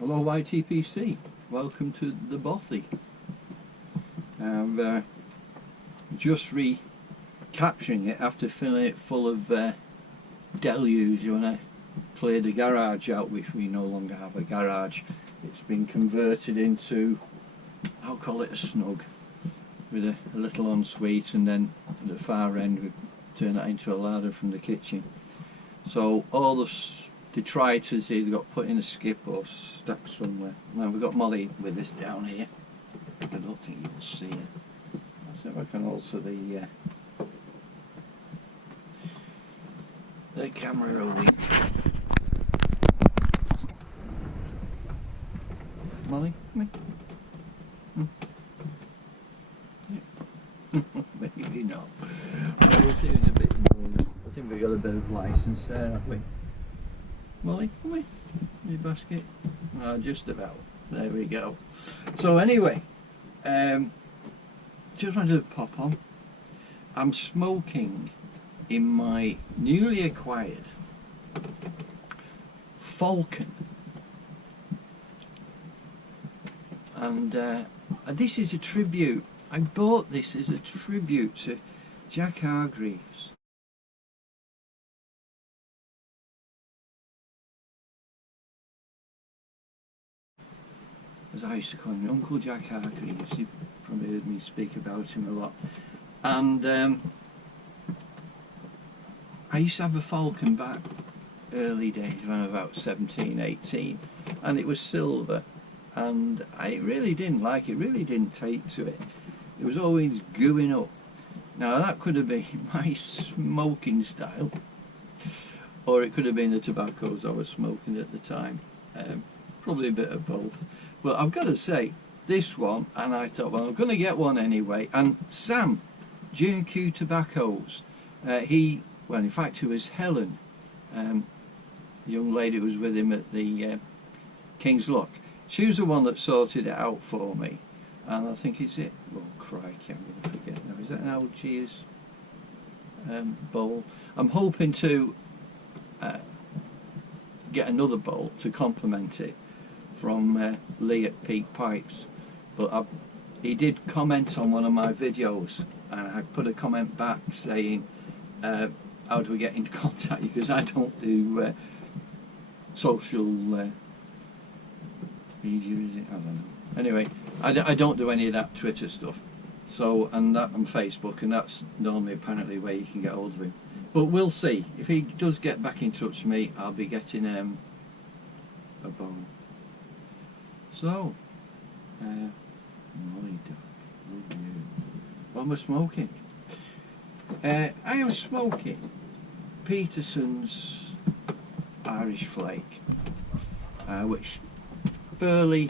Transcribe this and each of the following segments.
Hello YTPC, welcome to the Bothy. I'm just recapturing it after filling it full of deluge when I cleared the garage out, which we no longer have a garage. It's been converted into, I'll call it a snug, with a little ensuite, and then at the far end we turn that into a larder from the kitchen. So all the detritus either got put in a skip or stuck somewhere. Now we've got Molly with us down here. I don't think you'll see her. Let's see if I can alter the camera a wee. Molly, come here. Yeah. Maybe not. We're seeing a bit more. I think we got a bit of license there, have we? Molly, come here. Your basket. Oh, just about. There we go. So anyway, just wanted to pop on. I'm smoking in my newly acquired Falcon, and this is a tribute. I bought this as a tribute to Jack Hargreaves. As I used to call him, Uncle Jack Hargreaves. You've probably heard me speak about him a lot. And I used to have a Falcon back early days when I was about 17, 18, and it was silver, and I really didn't like it, really didn't take to it. It was always gooing up. Now that could have been my smoking style, or it could have been the tobaccos I was smoking at the time. Probably a bit of both. But I've got to say, this one, and I thought, well, I'm going to get one anyway. And Sam, G&Q Tobaccos, well, in fact, it was Helen, the young lady who was with him at the King's Lock. She was the one that sorted it out for me. And I think it's it. Oh, crikey, I'm going to forget now. Is that an Algiers bowl? I'm hoping to get another bowl to complement it from Lee at Peak Pipes, but he did comment on one of my videos, and I put a comment back saying how do we get into contact, because I don't do social media, is it? I don't know. Anyway, I don't do any of that Twitter stuff, so, and that on Facebook, and that's normally apparently where you can get hold of him. But we'll see. If he does get back in touch with me, I'll be getting a bowl. So, Molly dog, what am I smoking? I am smoking Peterson's Irish Flake, which Burley,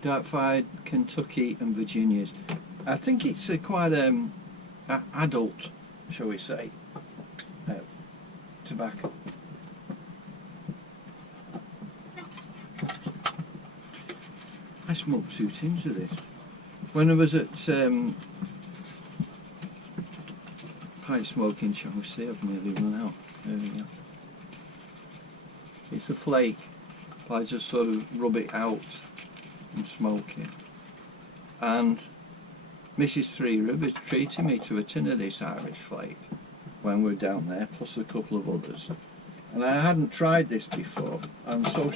Dark-Fired, Kentucky and Virginia's. I think it's quite adult, shall we say, tobacco. I smoked 2 tins of this when I was at pipe smoking, shall we say. I've nearly run out. There we go. It's a Flake. I just sort of rub it out and smoke it. And Mrs. Three Rivers treated me to a tin of this Irish Flake when we were down there, plus a couple of others. And I hadn't tried this before. I'm so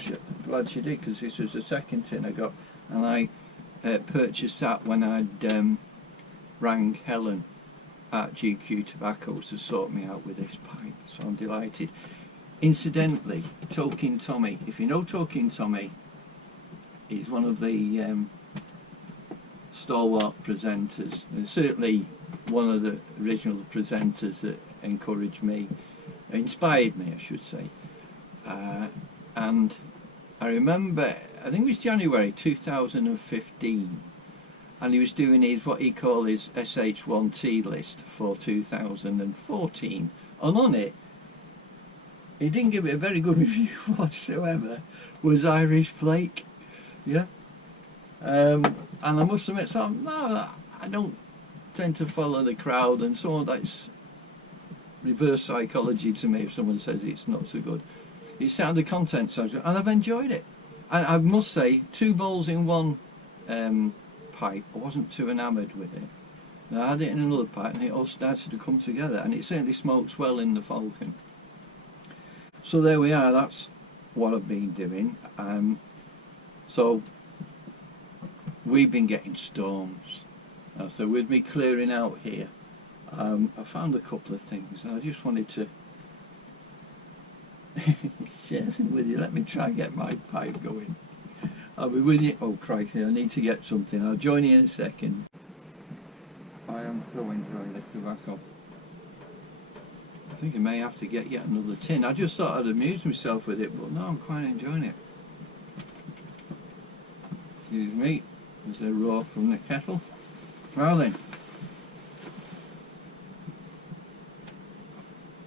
glad she did, because this was the second tin I got. And I purchased that when I'd rang Helen at GQ Tobaccos to sort me out with this pipe, so I'm delighted. Incidentally, Talking Tommy, if you know Talking Tommy, he's one of the stalwart presenters, and certainly one of the original presenters that encouraged me, inspired me I should say, and I remember, I think it was January 2015, and he was doing what he called his SH1T list for 2014, and on it, he didn't give it a very good review whatsoever, was Irish Flake, yeah, and I must admit, so no, I don't tend to follow the crowd, and so that's reverse psychology to me if someone says it's not so good. It's sounded content, and I've enjoyed it. I must say, 2 bowls in one pipe, I wasn't too enamoured with it. Now, I had it in another pipe and it all started to come together, and it certainly smokes well in the Falcon. So there we are, that's what I've been doing. So we've been getting storms. So with me clearing out here, I found a couple of things and I just wanted to share them with you. Let me try and get my pipe going. I'll be with you. Oh crikey, I need to get something. I'll join you in a second. I am so enjoying this tobacco. I think I may have to get yet another tin. I just thought I'd amuse myself with it, but no, I'm quite enjoying it. Excuse me, there's a roar from the kettle. Well then,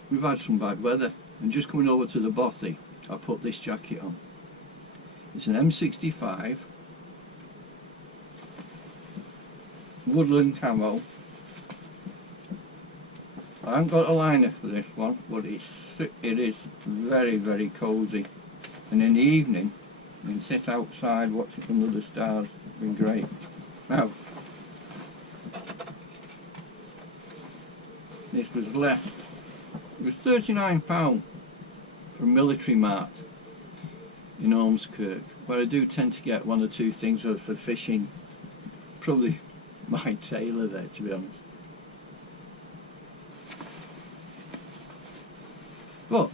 we've had some bad weather, and just coming over to the Bothy, I put this jacket on. It's an M65 woodland camo. I haven't got a liner for this one, but it is very, very cosy. And in the evening, you can sit outside watching under the stars. It's been great. Now, this was left. It was £39 from Military Mart in Ormskirk, where I do tend to get 1 or 2 things for fishing. Probably my tailor there, to be honest. But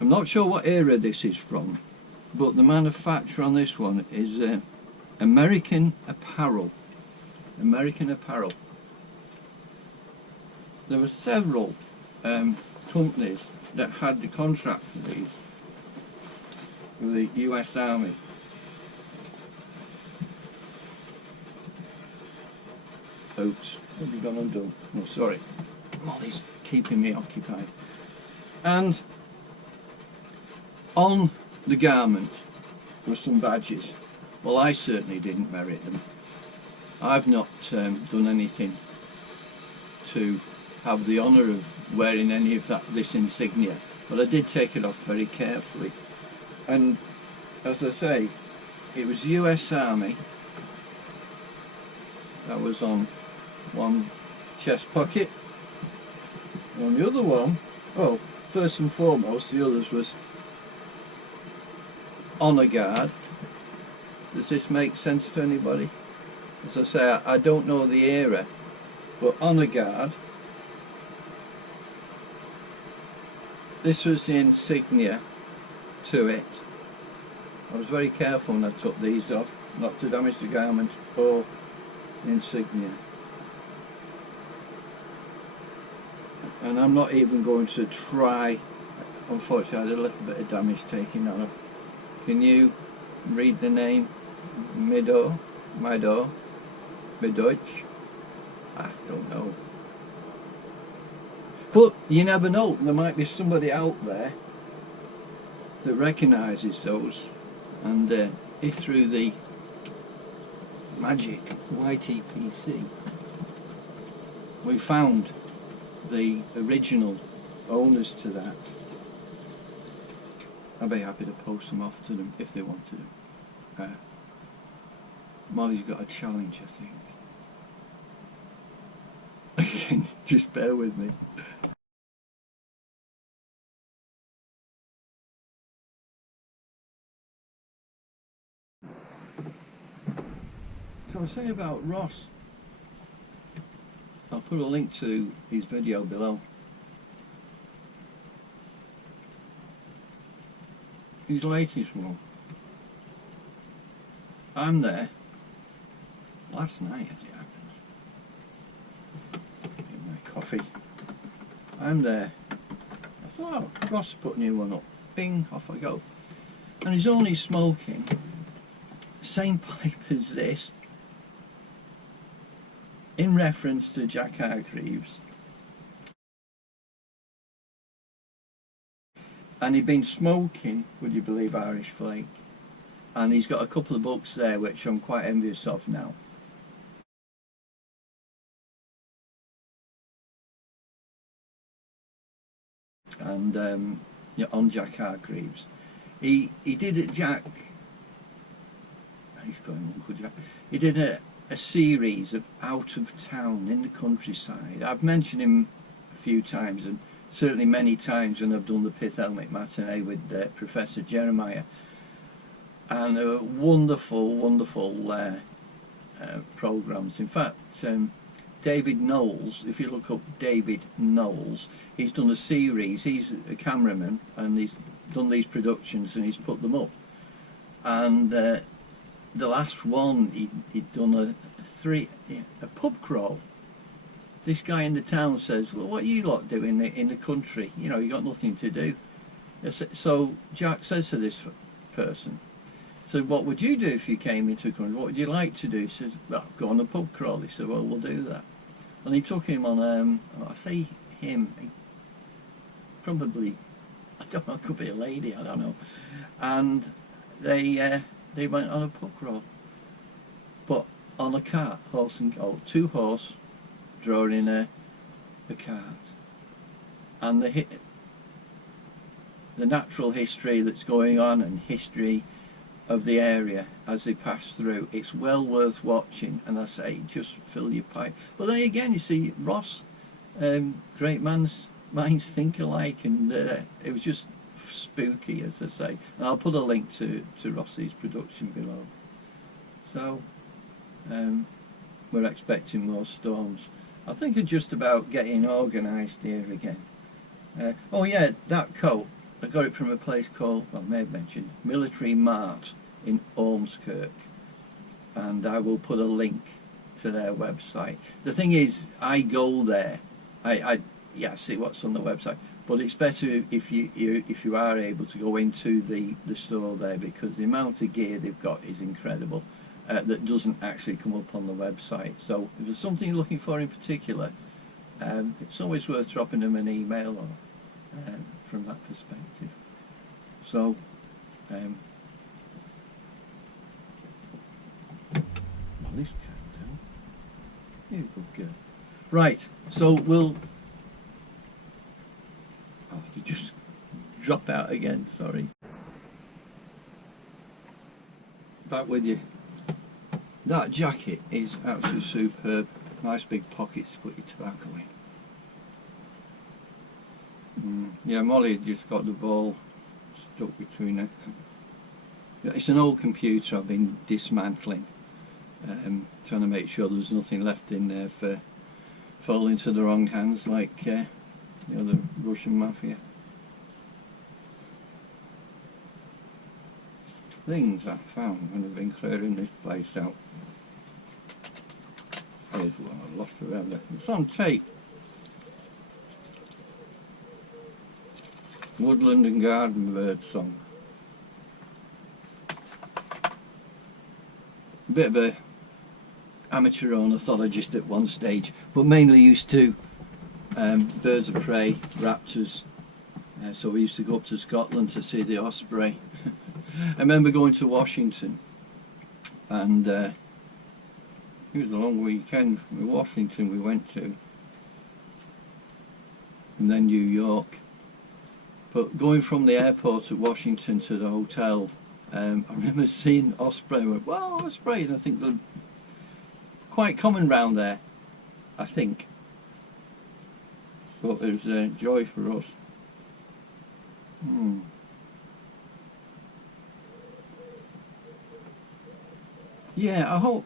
I'm not sure what era this is from, but the manufacturer on this one is American Apparel. American Apparel. There were several companies that had the contract for these with the US Army. Oops, what have you gone undone? Oh, sorry. Molly's keeping me occupied. And on the garment were some badges. Well, I certainly didn't merit them. I've not done anything to have the honour of wearing any of this insignia, but I did take it off very carefully. And as I say, it was US Army. That was on one chest pocket. And on the other one, well, first and foremost, the others was Honour Guard. Does this make sense to anybody? As I say, I don't know the era, but Honour Guard. This was the insignia to it. I was very careful when I took these off, not to damage the garment or the insignia. And I'm not even going to try. Unfortunately, I did a little bit of damage taking that off. Can you read the name? Mido? Deutsch? I don't know. But you never know, there might be somebody out there that recognises those, and if through the magic of YTPC we found the original owners to that, I'd be happy to post them off to them if they wanted them. Molly's got a challenge, I think. Again, just bear with me. So I was saying about Ross. I'll put a link to his video below. His latest one. I'm there. Last night, as it happened. Get my coffee. I'm there. I thought, oh, Ross put a new one up. Bing, off I go. And he's only smoking same pipe as this, in reference to Jack Hargreaves. And he'd been smoking, would you believe, Irish Flake. And he's got a couple of books there which I'm quite envious of now. And yeah, on Jack Hargreaves. He did it, Jack. He's going Uncle Jack. He did a series of out of town in the countryside. I've mentioned him a few times, and certainly many times when I've done the Pith Helmet matinee with Professor Jeremiah. And they were wonderful, wonderful programmes. In fact, David Knowles, if you look up David Knowles, he's done a series. He's a cameraman and he's done these productions and he's put them up. And the last one, he'd done a pub crawl. This guy in the town says, well, what are you lot doing in the country? You know, you got nothing to do. So Jack says to this person, so what would you do if you came into a country? What would you like to do? He says, well, go on a pub crawl. He said, well, we'll do that. And he took him on, I say him, probably, I don't know, it could be a lady, I don't know. And they went on a pub crawl. But on a cart, horse and goat, 2 horse, drawing a cart. And the natural history that's going on and history of the area as they pass through, it's well worth watching. And I say, just fill your pipe. But then again, you see Ross, great minds think alike, and it was just spooky, as I say. And I'll put a link to Ross's production below. So we're expecting more storms. I think it's just about getting organised here again. Oh yeah, that coat, I got it from a place called, well, I may have mentioned, Military Mart in Ormskirk, and I will put a link to their website. The thing is, I go there, I see what's on the website, but it's better if you are able to go into the store there, because the amount of gear they've got is incredible, that doesn't actually come up on the website. So if there's something you're looking for in particular, it's always worth dropping them an email or from that perspective. So this calm down. You good girl. Right, so we'll have to just drop out again, sorry. Back with you. That jacket is absolutely superb. Nice big pockets to put your tobacco in. Yeah, Molly just got the ball stuck between her. It's an old computer I've been dismantling, trying to make sure there's nothing left in there for fall into the wrong hands like the other Russian mafia. Things I found when I've been clearing this place out. Here's one I lost around there. It's on tape. Woodland and Garden Bird Song. A bit of a amateur ornithologist at one stage, but mainly used to birds of prey, raptors. So we used to go up to Scotland to see the osprey. I remember going to Washington, and it was a long weekend. In Washington we went to, and then New York. But going from the airport at Washington to the hotel, I remember seeing osprey. I went, wow, osprey! And I think they're quite common round there, I think. So it was a joy for us. Yeah, I hope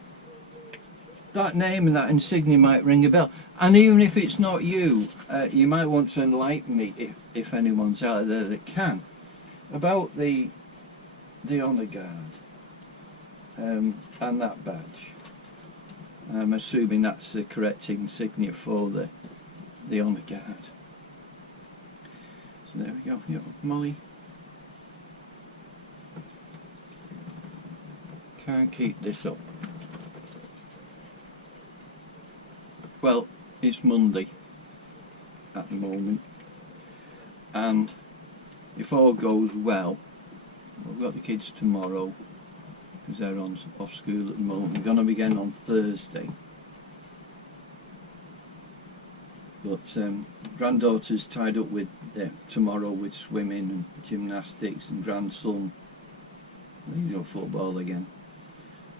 that name and that insignia might ring a bell. And even if it's not you, you might want to enlighten me, if anyone's out there that can, about the Honour Guard and that badge. I'm assuming that's the correct insignia for the Honour Guard. So there we go. Yep, Molly. Can't keep this up. Well, it's Monday at the moment, and if all goes well, we've got the kids tomorrow because they're off school at the moment. We're going to begin on Thursday. But granddaughter's tied up with tomorrow with swimming and gymnastics, and grandson, you know, football again.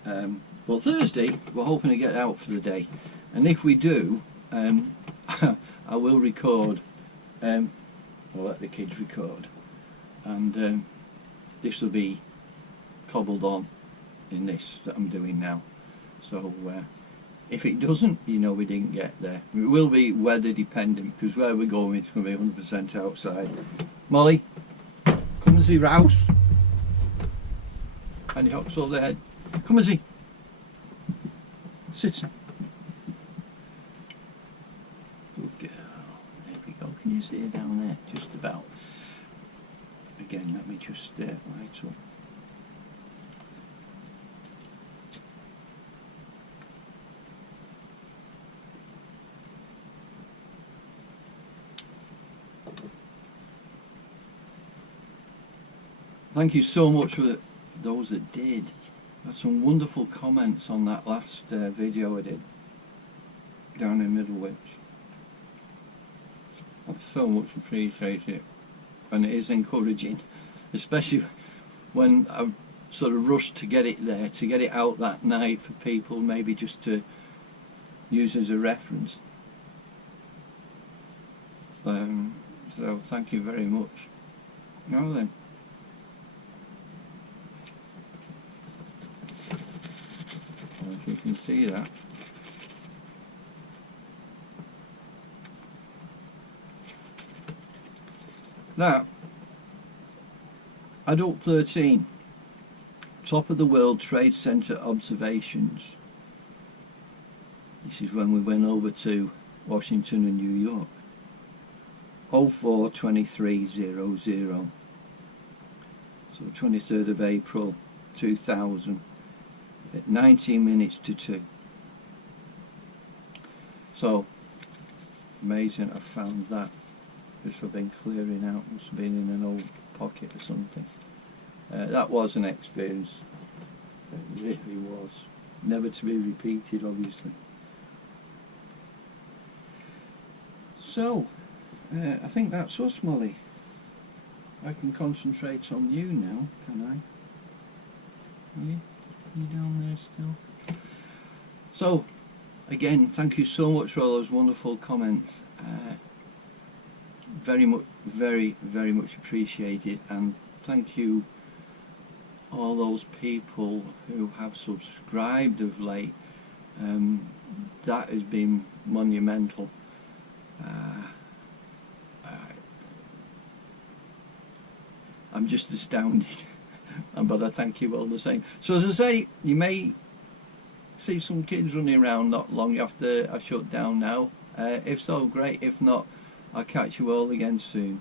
But Thursday we're hoping to get out for the day, and if we do, I will record. I'll let the kids record, and this will be cobbled on in this that I'm doing now. So if it doesn't, you know, we didn't get there. It will be weather dependent, because where we're going, it's going to be 100% outside. Molly, come and see Rouse. And your hawks over there. Come and see. Sit. Good girl. There we go. Can you see her down there? Just about. Again, let me just light up. Thank you so much for those that did. Had some wonderful comments on that last video I did down in Middlewich. I so much appreciate it, and it is encouraging, especially when I sort of rushed to get it there, to get it out that night for people maybe just to use as a reference. So thank you very much. Now then. If you can see that. Now, Adult 13, top of the World Trade Center observations. This is when we went over to Washington and New York. 04-2300. So 23rd of April 2000. At 19 minutes to 2. So amazing, I found that. Just for been clearing out, must have been in an old pocket or something. That was an experience. It really was. Never to be repeated, obviously. So I think that's us, Molly. I can concentrate on you now, can I? Yeah. You down there still? So again, thank you so much for all those wonderful comments. Very much appreciated, and thank you all those people who have subscribed of late. That has been monumental. I'm just astounded. But I thank you all the same. So as I say, you may see some kids running around not long after I shut down now. If so, great. If not, I'll catch you all again soon.